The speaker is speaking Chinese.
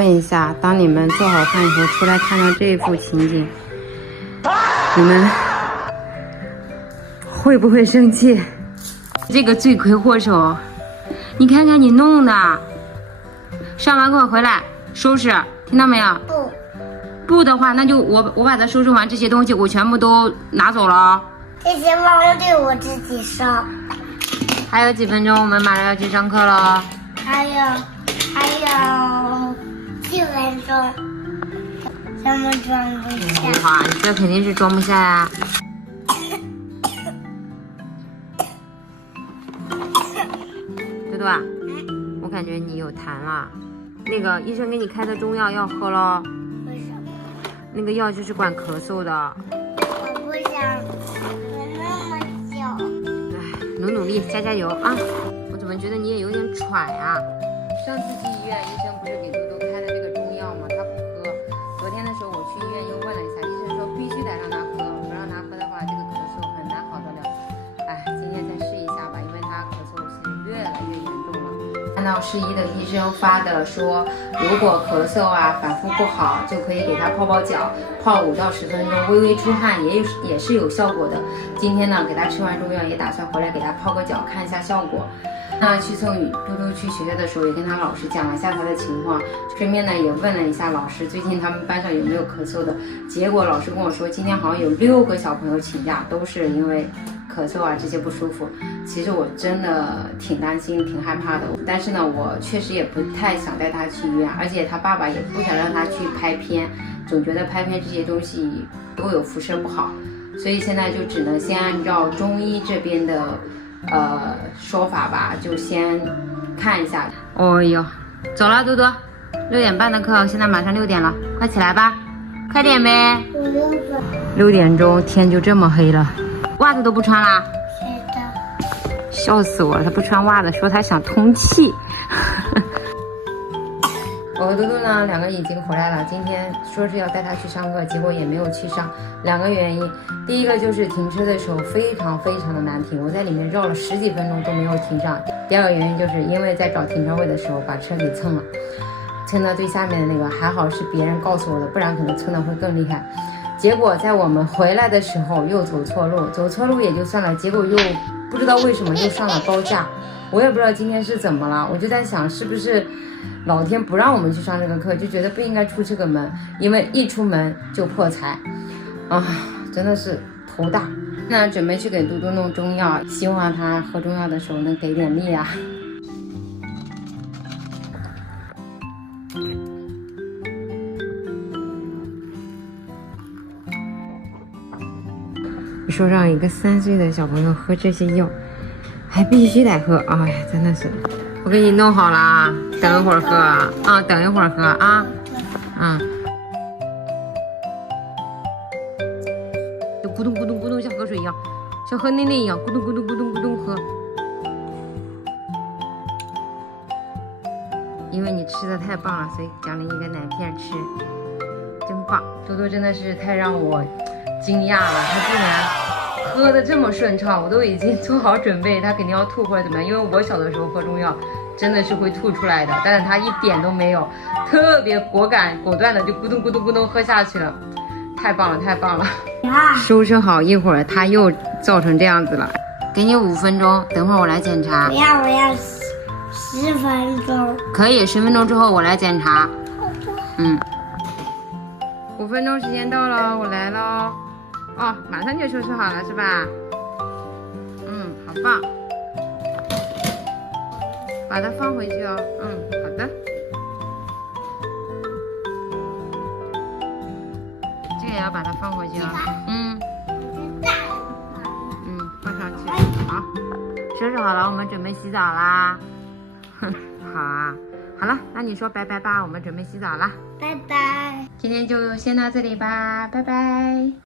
问一下，当你们做好饭以后出来看到这一幅情景，你们会不会生气？这个罪魁祸首，你看看你弄的，上完课回来收拾，听到没有？不的话，那就我把它收拾完，这些东西我全部都拿走了。这些忘记我自己收。还有几分钟，我们马上要去上课了。还有7分钟，怎么装不下？哇，你这肯定是装不下呀。多多啊，我感觉你有痰了。那个医生给你开的中药要喝咯。为什么？那个药就是管咳嗽的。我不想那么久。唉，努力，加油啊！我怎么觉得你也有点喘啊？上次去医院，医生不是给多多开的这个中药吗？他不喝。昨天的时候我去医院又问了一下，医生说必须得让他喝，不让他喝的话，这个咳嗽很难好得了。哎，今天再试一下吧，因为他咳嗽是越来越严重了。看到市医的医生发的说，如果咳嗽啊反复不好，就可以给他泡泡脚，泡5到10分钟，微微出汗也是有效果的。今天呢，给他吃完中药，也打算回来给他泡个脚，看一下效果。那去送嘟嘟去学校的时候，也跟他老师讲了一下他的情况，顺便呢也问了一下老师，最近他们班上有没有咳嗽的。结果老师跟我说，今天好像有6个小朋友请假，都是因为咳嗽啊这些不舒服。其实我真的挺担心、挺害怕的，但是呢，我确实也不太想带他去医院，而且他爸爸也不想让他去拍片，总觉得拍片这些东西都有辐射不好，所以现在就只能先按照中医这边的说法吧，就先看一下。哦哟，走了，多多，6点半的课，现在马上6点了，快起来吧，快点呗。6点钟天就这么黑了，袜子都不穿啦？是的。笑死我了，他不穿袜子，说他想通气。我和多多呢，2个已经回来了。今天说是要带他去上课，结果也没有去上。2个原因，第一个就是停车的时候非常的难停，我在里面绕了10几分钟都没有停上。第2个原因就是因为在找停车位的时候把车给蹭了，蹭到最下面的那个，还好是别人告诉我的，不然可能蹭的会更厉害。结果在我们回来的时候又走错路也就算了，结果又不知道为什么又上了高架，我也不知道今天是怎么了，我就在想是不是老天不让我们去上这个课，就觉得不应该出这个门，因为一出门就破财啊，真的是头大。那准备去给嘟嘟弄中药，希望他喝中药的时候能给点力啊。说让一个3岁的小朋友喝这些药，还必须得喝，哎呀，真的是。我给你弄好了啊，等一会儿喝啊，等一会儿喝啊，就咕咚咕咚咕咚，像喝水一样，像喝奶奶一样，咕咚咕咚咕咚咕咚喝。因为你吃的太棒了，所以奖励你个奶片吃，真棒！多多真的是太让我惊讶了，他竟然喝的这么顺畅，我都已经做好准备，他肯定要吐或者怎么样，因为我小的时候喝中药真的是会吐出来的，但是他一点都没有，特别果断的就咕咚咕咚咕咚喝下去了，太棒了！收拾好一会儿，他又造成这样子了。给你5分钟，等会儿我来检查。我要10分钟。可以，10分钟之后我来检查。5分钟时间到了，我来喽。哦，马上就收拾好了是吧？好棒。把它放回去哦。好的。这个也要把它放回去哦。放上去。好，收拾好了，我们准备洗澡啦。好啊。好了，那你说拜拜吧，我们准备洗澡啦。拜拜。今天就先到这里吧，拜拜。